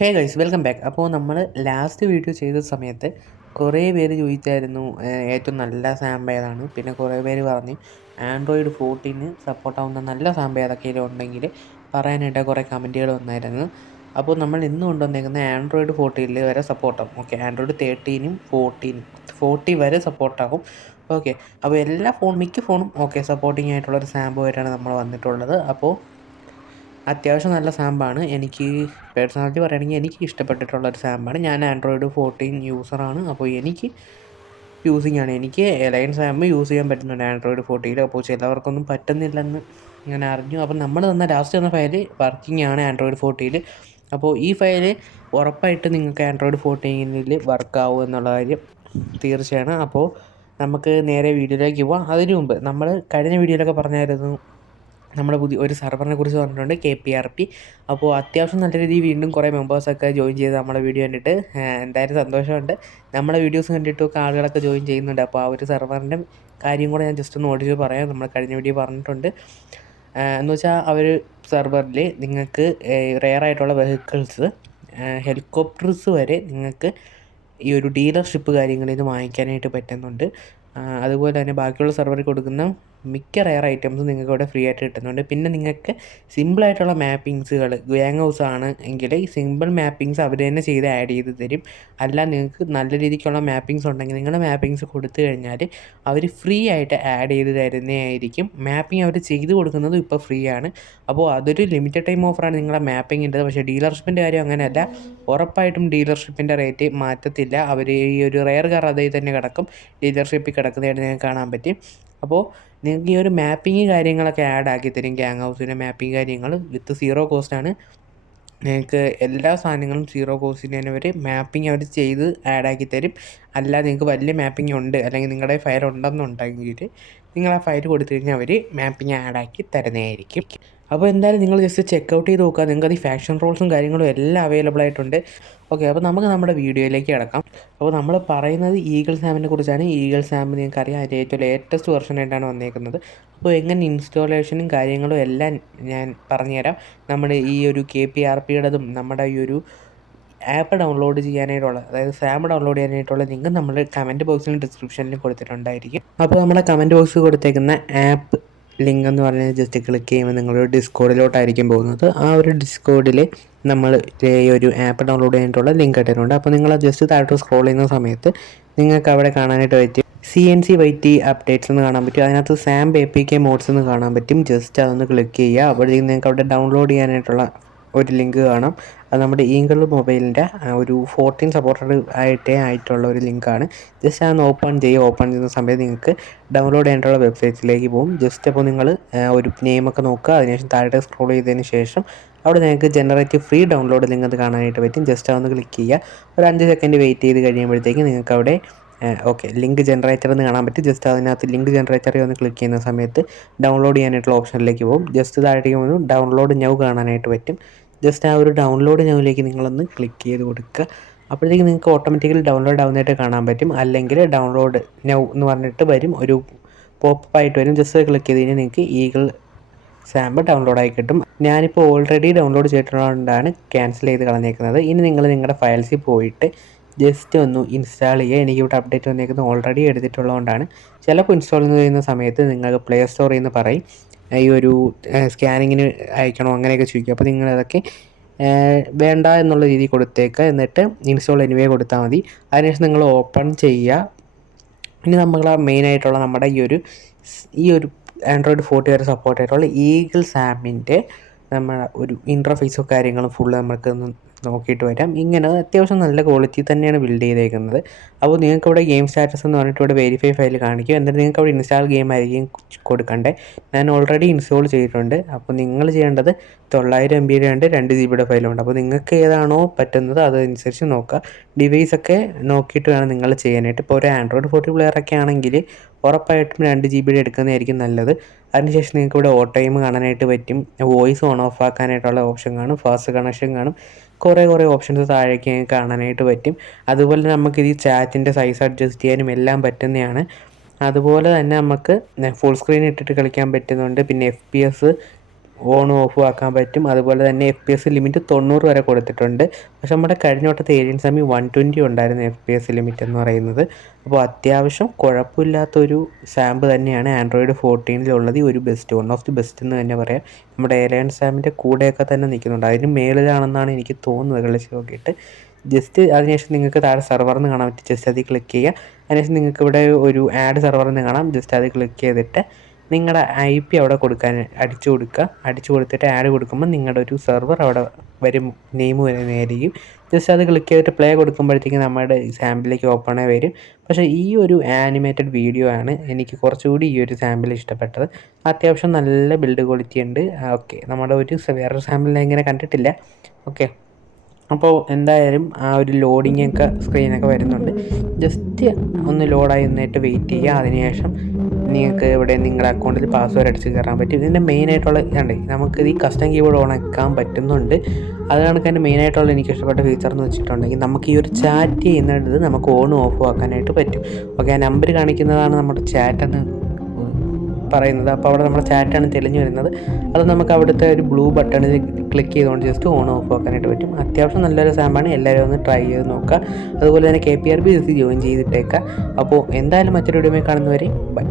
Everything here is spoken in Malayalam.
Hey guys welcome back. അപ്പോൾ നമ്മൾ ലാസ്റ്റ് വീഡിയോ ചെയ്ത സമയത്ത് കുറേ പേര് ചോദിച്ചായിരുന്നു ഏറ്റവും നല്ല സാമ്പ് ഏതാണ്. പിന്നെ കുറേ പേര് പറഞ്ഞ് ആൻഡ്രോയിഡ് 14 സപ്പോർട്ടാവുന്ന നല്ല സാമ്പ് ഏതൊക്കെയും ഉണ്ടെങ്കിൽ പറയാനായിട്ട് കുറേ കമൻറ്റുകൾ വന്നായിരുന്നു. അപ്പോൾ നമ്മൾ ഇന്ന് കൊണ്ടുവന്നേക്കുന്നത് ആൻഡ്രോയിഡ് 14 വരെ സപ്പോർട്ടാകും. ഓക്കെ, ആൻഡ്രോയിഡ് 13 40 വരെ സപ്പോർട്ടാകും. ഓക്കെ, അപ്പോൾ മിക്ക ഫോണും ഓക്കെ സപ്പോർട്ടിങ് ആയിട്ടുള്ളൊരു സാമ്പുമായിട്ടാണ് നമ്മൾ വന്നിട്ടുള്ളത്. അപ്പോൾ അത്യാവശ്യം നല്ല സാമ്പാണ്. എനിക്ക് പേഴ്സണാലിറ്റി പറയുകയാണെങ്കിൽ എനിക്ക് ഇഷ്ടപ്പെട്ടിട്ടുള്ളൊരു സാമ്പാണ്. ഞാൻ ആൻഡ്രോയിഡ് 14 യൂസറാണ്. അപ്പോൾ എനിക്ക് യൂസിങ് ആണ്. എനിക്ക് എലൈൻ സാമ്പ് യൂസ് ചെയ്യാൻ പറ്റുന്നുണ്ട് ആൻഡ്രോയിഡ് 14. അപ്പോൾ ചിലവർക്കൊന്നും പറ്റുന്നില്ലെന്ന് ഞാൻ അറിഞ്ഞു. അപ്പോൾ നമ്മൾ ലാസ്റ്റ് തന്ന ഫയല് വർക്കിംഗ് ആണ് ആൻഡ്രോയിഡ് 14. അപ്പോൾ ഈ ഫയല് ഉറപ്പായിട്ട് നിങ്ങൾക്ക് ആൻഡ്രോയിഡ് 14 വർക്കാവും എന്നുള്ള കാര്യം തീർച്ചയാണ്. അപ്പോൾ നമുക്ക് നേരെ വീഡിയോയിലേക്ക് പോവാം. അതിനു മുമ്പ് നമ്മൾ കഴിഞ്ഞ വീഡിയോയിലൊക്കെ പറഞ്ഞായിരുന്നു നമ്മുടെ പുതിയ ഒരു സെർവറിനെ കുറിച്ച് പറഞ്ഞിട്ടുണ്ട്, KPRP. അപ്പോൾ അത്യാവശ്യം നല്ല രീതിയിൽ വീണ്ടും കുറേ മെമ്പേഴ്സൊക്കെ ജോയിൻ ചെയ്ത് നമ്മുടെ വീഡിയോ കണ്ടിട്ട് എന്തായാലും സന്തോഷമുണ്ട്. നമ്മുടെ വീഡിയോസ് കണ്ടിട്ടൊക്കെ ആളുകളൊക്കെ ജോയിൻ ചെയ്യുന്നുണ്ട്. അപ്പോൾ ആ ഒരു സെർവറിൻ്റെ കാര്യം കൂടെ ഞാൻ ജസ്റ്റ് ഒന്ന് ഓടിച്ച് പറയാം. നമ്മൾ കഴിഞ്ഞ വീഡിയോ പറഞ്ഞിട്ടുണ്ട്. എന്ന് വെച്ചാൽ അവർ സെർവറിൽ നിങ്ങൾക്ക് റെയർ ആയിട്ടുള്ള വെഹിക്കിൾസ്, ഹെലികോപ്റ്റേഴ്സ് വരെ നിങ്ങൾക്ക് ഈ ഒരു ഡീലർഷിപ്പ് കാര്യങ്ങളിൽ നിന്ന് വാങ്ങിക്കാനായിട്ട് പറ്റുന്നുണ്ട്. അതുപോലെ തന്നെ ബാക്കിയുള്ള സെർവറിൽ കൊടുക്കുന്ന മിക്ക റെയർ ഐറ്റംസും നിങ്ങൾക്ക് ഇവിടെ ഫ്രീ ആയിട്ട് കിട്ടുന്നുണ്ട്. പിന്നെ നിങ്ങൾക്ക് സിമ്പിളായിട്ടുള്ള മാപ്പിങ്സുകൾ ഗ്യാങ് ഹൗസ് ആണ് എങ്കിൽ ഈ സിമ്പിൾ മാപ്പിങ്സ് അവർ തന്നെ ചെയ്ത് ആഡ് ചെയ്ത് തരും. അല്ല നിങ്ങൾക്ക് നല്ല രീതിക്കുള്ള മാപ്പിങ്സ് ഉണ്ടെങ്കിൽ നിങ്ങളുടെ മാപ്പിങ്സ് കൊടുത്തു കഴിഞ്ഞാൽ അവർ ഫ്രീ ആയിട്ട് ആഡ് ചെയ്ത് തരുന്നതായിരിക്കും. മാപ്പിംഗ് അവർ ചെയ്ത് കൊടുക്കുന്നതും ഇപ്പോൾ ഫ്രീ ആണ്. അപ്പോൾ അതൊരു ലിമിറ്റഡ് ടൈം ഓഫറാണ് നിങ്ങളുടെ മാപ്പിങ്ങിൻ്റെ. പക്ഷേ ഡീലർഷിപ്പിൻ്റെ കാര്യം അങ്ങനെയല്ല. ഉറപ്പായിട്ടും ഡീലർഷിപ്പിൻ്റെ റേറ്റ് മാറ്റത്തില്ല. അവർ ഈ ഒരു റെയർ കാർ അതേ തന്നെ കിടക്കും, ഡീലർഷിപ്പിൽ കിടക്കുന്നതായിട്ട് നിങ്ങൾക്ക് കാണാൻ പറ്റും. അപ്പോൾ നിങ്ങൾക്ക് ഈ ഒരു മാപ്പിംഗ് കാര്യങ്ങളൊക്കെ ആഡ് ആക്കി തരും. ഗ്യാങ് ഹൗസിൻ്റെ മാപ്പിംഗ് കാര്യങ്ങൾ വിത്ത് സീറോ കോസ്റ്റാണ്. നിങ്ങൾക്ക് എല്ലാ സാധനങ്ങളും സീറോ കോസ്റ്റിന് തന്നെ അവർ മാപ്പിംഗ് അവർ ചെയ്ത് ആഡാക്കി തരും. അല്ല നിങ്ങൾക്ക് വലിയ മാപ്പിംഗ് ഉണ്ട് അല്ലെങ്കിൽ നിങ്ങളുടെ ഫയൽ ഉണ്ടെന്നുണ്ടെങ്കിൽ നിങ്ങൾ ആ ഫയൽ കൊടുത്തു കഴിഞ്ഞാൽ അവർ മാപ്പിംഗ് ആഡാക്കി തരുന്നതായിരിക്കും. അപ്പോൾ എന്തായാലും നിങ്ങൾ ജസ്റ്റ് ചെക്കൗട്ട് ചെയ്ത് നോക്കുക. നിങ്ങൾക്ക് അത് ഈ ഫാക്ഷൻ റോൾസും കാര്യങ്ങളും എല്ലാം അവൈലബിൾ ആയിട്ടുണ്ട്. ഓക്കെ, അപ്പോൾ നമുക്ക് നമ്മുടെ വീഡിയോയിലേക്ക് കിടക്കാം. അപ്പോൾ നമ്മൾ പറയുന്നത് ഈഗിൾ സാമിനെ കുറിച്ചാണ്. ഈഗിൾ സാം നിങ്ങൾക്കറിയാം, അതിൻ്റെ ഏറ്റവും ലേറ്റസ്റ്റ് വെർഷനായിട്ടാണ് വന്നേക്കുന്നത്. അപ്പോൾ എങ്ങനെ ഇൻസ്റ്റാളേഷനും കാര്യങ്ങളും എല്ലാം ഞാൻ പറഞ്ഞുതരാം. നമ്മുടെ ഈ ഒരു KPRPയുടേതും നമ്മുടെ ഈ ഒരു ആപ്പ് ഡൗൺലോഡ് ചെയ്യാനായിട്ടുള്ള, അതായത് സാം ഡൗൺലോഡ് ചെയ്യാനായിട്ടുള്ള ലിങ്ക് നമ്മൾ കമൻറ്റ് ബോക്സിലും ഡിസ്ക്രിപ്ഷനിലും കൊടുത്തിട്ടുണ്ടായിരിക്കും. അപ്പോൾ നമ്മുടെ കമൻറ്റ് ബോക്സിൽ കൊടുത്തേക്കുന്ന ആപ്പ് ലിങ്ക് എന്ന് പറഞ്ഞാൽ ജസ്റ്റ് ക്ലിക്ക് ചെയ്യുമ്പോൾ നിങ്ങളൊരു ഡിസ്കോഡിലോട്ടായിരിക്കും പോകുന്നത്. ആ ഒരു ഡിസ്കോഡിൽ നമ്മൾ ഈ ഒരു ആപ്പ് ഡൗൺലോഡ് ചെയ്യാനായിട്ടുള്ള ലിങ്ക് ഇട്ടിട്ടുണ്ട്. അപ്പോൾ നിങ്ങൾ ജസ്റ്റ് താഴോട്ട് സ്ക്രോൾ ചെയ്യുന്ന സമയത്ത് നിങ്ങൾക്ക് അവിടെ കാണാനായിട്ട് പറ്റും CNCYT അപ്ഡേറ്റ്സ് എന്ന് കാണാൻ പറ്റും. അതിനകത്ത് സാമ്പ് APK മോഡ്സ് എന്ന് കാണാൻ പറ്റും. ജസ്റ്റ് അതൊന്ന് ക്ലിക്ക് ചെയ്യുക. അപ്പോഴത്തേക്കും നിങ്ങൾക്ക് അവിടെ ഡൗൺലോഡ് ചെയ്യാനായിട്ടുള്ള ഒരു ലിങ്ക് കാണാം. അത് നമ്മുടെ ഈഗിൾ മൊബൈലിൻ്റെ ഒരു 14 സപ്പോർട്ടഡ് ആയിട്ടുള്ള ഒരു ലിങ്കാണ്. ജസ്റ്റ് അതൊന്ന് ഓപ്പൺ ചെയ്യുന്ന സമയത്ത് നിങ്ങൾക്ക് ഡൗൺലോഡ് ചെയ്യാനായിട്ടുള്ള വെബ്സൈറ്റിലേക്ക് പോകും. ജസ്റ്റ് അപ്പോൾ നിങ്ങൾ ഒരു നെയിമൊക്കെ നോക്കുക. അതിനുശേഷം താഴെ സ്ക്രോൾ ചെയ്തതിന് ശേഷം അവിടെ നിങ്ങൾക്ക് ജനറേറ്റ് ഫ്രീ ഡൗൺലോഡ് ലിങ്ക് അത് കാണാനായിട്ട് പറ്റും. ജസ്റ്റ് അതൊന്ന് ക്ലിക്ക് ചെയ്യുക. ഒരു 5 സെക്കൻഡ് വെയിറ്റ് ചെയ്ത് കഴിയുമ്പോഴത്തേക്ക് നിങ്ങൾക്ക് അവിടെ ലിങ്ക് ജനറേറ്റർ എന്ന് കാണാൻ പറ്റും. ജസ്റ്റ് അതിനകത്ത് ലിങ്ക് ജനറേറ്ററിൽ ഒന്ന് ക്ലിക്ക് ചെയ്യുന്ന സമയത്ത് ഡൗൺലോഡ് ചെയ്യാനായിട്ടുള്ള ഓപ്ഷനിലേക്ക് പോകും. ജസ്റ്റ് താഴേക്ക് വന്ന് ഡൗൺലോഡ് നൗ കാണാനായിട്ട് പറ്റും. ജസ്റ്റ് ആ ഒരു ഡൗൺലോഡ് നൗവിലേക്ക് നിങ്ങളൊന്ന് ക്ലിക്ക് ചെയ്ത് കൊടുക്കുക. അപ്പോഴത്തേക്ക് നിങ്ങൾക്ക് ഓട്ടോമാറ്റിക്കലി ഡൗൺലോഡ് ആവുന്നതായിട്ട് കാണാൻ പറ്റും. അല്ലെങ്കിൽ ഡൗൺലോഡ് നൗ എന്ന് പറഞ്ഞിട്ട് വരും, ഒരു പോപ്പ് ആയിട്ട് വരും. ജസ്റ്റ് ക്ലിക്ക് ചെയ്ത് കഴിഞ്ഞാൽ നിങ്ങൾക്ക് ഈഗിൾ സാമ്പ് ഡൗൺലോഡായി കിട്ടും. ഞാനിപ്പോൾ ഓൾറെഡി ഡൗൺലോഡ് ചെയ്തിട്ടുള്ളതുകൊണ്ടാണ് ക്യാൻസൽ ചെയ്ത് കളഞ്ഞേക്കുന്നത്. ഇനി നിങ്ങൾ നിങ്ങളുടെ ഫയൽസിൽ പോയിട്ട് ജസ്റ്റ് ഒന്ന് ഇൻസ്റ്റാൾ ചെയ്യുക. എനിക്കിവിടെ അപ്ഡേറ്റ് വന്നേക്കുന്നത് ഓൾറെഡി എടുത്തിട്ടുള്ളതുകൊണ്ടാണ്. ചിലപ്പോൾ ഇൻസ്റ്റാൾ ചെയ്യുന്ന സമയത്ത് നിങ്ങൾക്ക് പ്ലേ സ്റ്റോറിൽ നിന്ന് പറയും ഈ ഒരു സ്കാനിങ്ങിന് അയക്കണോ അങ്ങനെയൊക്കെ ചോദിക്കും. അപ്പോൾ നിങ്ങളതൊക്കെ വേണ്ട എന്നുള്ള രീതിയിൽ കൊടുത്തേക്കുക. എന്നിട്ട് ഇൻസ്റ്റാൾ എനിവേ കൊടുത്താൽ മതി. അതിനുശേഷം നിങ്ങൾ ഓപ്പൺ ചെയ്യുക. ഇനി നമ്മൾ മെയിനായിട്ടുള്ള നമ്മുടെ ഈ ഒരു ആൻഡ്രോയിഡ് 14 വരെ സപ്പോർട്ട് ആയിട്ടുള്ള ഈഗിൾ സാമിൻ്റെ നമ്മുടെ ഒരു ഇൻ്റർഫേസും കാര്യങ്ങളും ഫുള്ള് നമുക്ക് നോക്കിയിട്ട് വരാം. ഇങ്ങനെ അത്യാവശ്യം നല്ല ക്വാളിറ്റി തന്നെയാണ് ബിൽഡ് ചെയ്തേക്കുന്നത്. അപ്പോൾ നിങ്ങൾക്ക് ഇവിടെ ഗെയിം സ്റ്റാറ്റസ് എന്ന് പറഞ്ഞിട്ട് ഇവിടെ വെരിഫൈ ഫയൽ കാണിക്കും. എന്നിട്ട് നിങ്ങൾക്ക് അവിടെ ഇൻസ്റ്റാൾ ഗെയിം ആയിരിക്കും കൊടുക്കണ്ടേ. ഞാൻ ഓൾറെഡി ഇൻസ്റ്റാൾ ചെയ്തിട്ടുണ്ട്. അപ്പോൾ നിങ്ങൾ ചെയ്യേണ്ടത് 900 MB ഉണ്ട്, 2 GB ഫയലുണ്ട്. അപ്പോൾ നിങ്ങൾക്ക് ഏതാണോ പറ്റുന്നത് അതനുസരിച്ച് നോക്കുക. ഡിവൈസൊക്കെ നോക്കിയിട്ട് വേണം നിങ്ങൾ ചെയ്യാനായിട്ട്. ഇപ്പോൾ ഒരു ആൻഡ്രോയിഡ് 14 പ്ലെയറൊക്കെ ആണെങ്കിൽ ഉറപ്പായിട്ടും 2 GB എടുക്കുന്നതായിരിക്കും നല്ലത്. അതിനുശേഷം നിങ്ങൾക്ക് ഇവിടെ ഓ ടൈം കാണാനായിട്ട് പറ്റും. വോയിസ് ഓൺ ഓഫ് ആക്കാനായിട്ടുള്ള ഓപ്ഷൻ കാണും. ഫാസ്റ്റ് കണക്ഷൻ കാണും. കുറേ ഓപ്ഷൻസ് താഴേക്ക് കാണാനായിട്ട് പറ്റും. അതുപോലെ നമുക്കിത് ഈ ചാറ്റിൻ്റെ സൈസ് അഡ്ജസ്റ്റ് ചെയ്യാനും എല്ലാം പറ്റുന്നതാണ്. അതുപോലെ തന്നെ നമുക്ക് ഫുൾ സ്ക്രീൻ ഇട്ടിട്ട് കളിക്കാൻ പറ്റുന്നുണ്ട്. പിന്നെ FPS ഓണും ഓഫും ആക്കാൻ പറ്റും. അതുപോലെ തന്നെ FPS ലിമിറ്റ് 90 വരെ കൊടുത്തിട്ടുണ്ട്. പക്ഷെ നമ്മുടെ കഴിഞ്ഞ വട്ടത്തെ ഏലിയൻ സാമി 120 ഉണ്ടായിരുന്നു FPS ലിമിറ്റ് എന്ന് പറയുന്നത്. അപ്പോൾ അത്യാവശ്യം കുഴപ്പമില്ലാത്തൊരു സാമ്പ് തന്നെയാണ് ആൻഡ്രോയിഡ് 14 ഒരു best, one of the best എന്ന് തന്നെ പറയാം. നമ്മുടെ ഏലിയൻ സാമിൻ്റെ കൂടെയൊക്കെ തന്നെ നിൽക്കുന്നുണ്ട്. അതിന് മേളിലാണെന്നാണ് എനിക്ക് തോന്നുന്നത് കളിച്ച് നോക്കിയിട്ട്. ജസ്റ്റ് അതിനുശേഷം നിങ്ങൾക്ക് താഴെ സെർവറിന്ന് കാണാൻ പറ്റും. ജസ്റ്റ് അതിൽ ക്ലിക്ക് ചെയ്യുക. അതിനുശേഷം നിങ്ങൾക്ക് ഇവിടെ ഒരു ആഡ് സെർവറിന്ന് കാണാം. ജസ്റ്റ് അത് ക്ലിക്ക് ചെയ്തിട്ട് നിങ്ങളുടെ IP അവിടെ അടിച്ചു കൊടുക്കുക. അടിച്ചു കൊടുത്തിട്ട് ആഡ് കൊടുക്കുമ്പോൾ നിങ്ങളുടെ ഒരു സെർവർ അവിടെ വരും, നെയിം വരുന്നതായിരിക്കും. ജസ്റ്റ് അത് ക്ലിക്ക് ചെയ്തിട്ട് പ്ലേ കൊടുക്കുമ്പോഴത്തേക്കും നമ്മുടെ സാമ്പിളിലേക്ക് ഓപ്പൺ ആയി വരും. പക്ഷേ ഈ ഒരു ആനിമേറ്റഡ് വീഡിയോ ആണ് എനിക്ക് കുറച്ചുകൂടി ഈ ഒരു സാമ്പിൾ ഇഷ്ടപ്പെട്ടത്. അത്യാവശ്യം നല്ല ബിൽഡ് ക്വാളിറ്റി ഉണ്ട്. ഓക്കെ, നമ്മുടെ വേറൊരു സാമ്പിളിനെ ഇങ്ങനെ കണ്ടിട്ടില്ല. ഓക്കെ, അപ്പോൾ എന്തായാലും ആ ഒരു ലോഡിങ്ങൊക്കെ സ്ക്രീനൊക്കെ വരുന്നുണ്ട്. ജസ്റ്റ് ഒന്ന് ലോഡായി നിന്നിട്ട് വെയിറ്റ് ചെയ്യുക. അതിനുശേഷം നിങ്ങൾക്ക് ഇവിടെ നിങ്ങളുടെ അക്കൗണ്ടിൽ പാസ്വേഡ് അടിച്ച് കയറാൻ പറ്റും. ഇതിൻ്റെ മെയിനായിട്ടുള്ള ഇതുണ്ട്, നമുക്കിത് ഈ കസ്റ്റം കീബോർഡ് ഓൺ ആക്കാൻ പറ്റുന്നുണ്ട്. അത് കണക്ക് തന്നെ മെയിനായിട്ടുള്ള എനിക്ക് ഇഷ്ടപ്പെട്ട ഫീച്ചർ എന്ന് വെച്ചിട്ടുണ്ടെങ്കിൽ നമുക്ക് ഈ ഒരു ചാറ്റ് ചെയ്യുന്നത് നമുക്ക് ഓണും ഓഫും ആക്കാനായിട്ട് പറ്റും. ഓക്കെ, ആ നമ്പർ കാണിക്കുന്നതാണ് നമ്മുടെ ചാറ്റെന്ന് പറയുന്നത്. അപ്പോൾ അവിടെ നമ്മുടെ ചാറ്റാണ് തെളിഞ്ഞു വരുന്നത്. അത് നമുക്ക് അവിടുത്തെ ഒരു ബ്ലൂ ബട്ടണിൽ ക്ലിക്ക് ചെയ്തുകൊണ്ട് ജസ്റ്റ് ഓൺ ഓഫ് ആക്കാനായിട്ട് പറ്റും. അത്യാവശ്യം നല്ലൊരു സാമ്പാണ്, എല്ലാവരും ഒന്ന് ട്രൈ ചെയ്ത് നോക്കുക. അതുപോലെ തന്നെ KPRB ജോയിൻ ചെയ്തിട്ടേക്കുക. അപ്പോൾ എന്തായാലും മറ്റൊരു വീഡിയോ കാണുന്നവരെ ബൈ.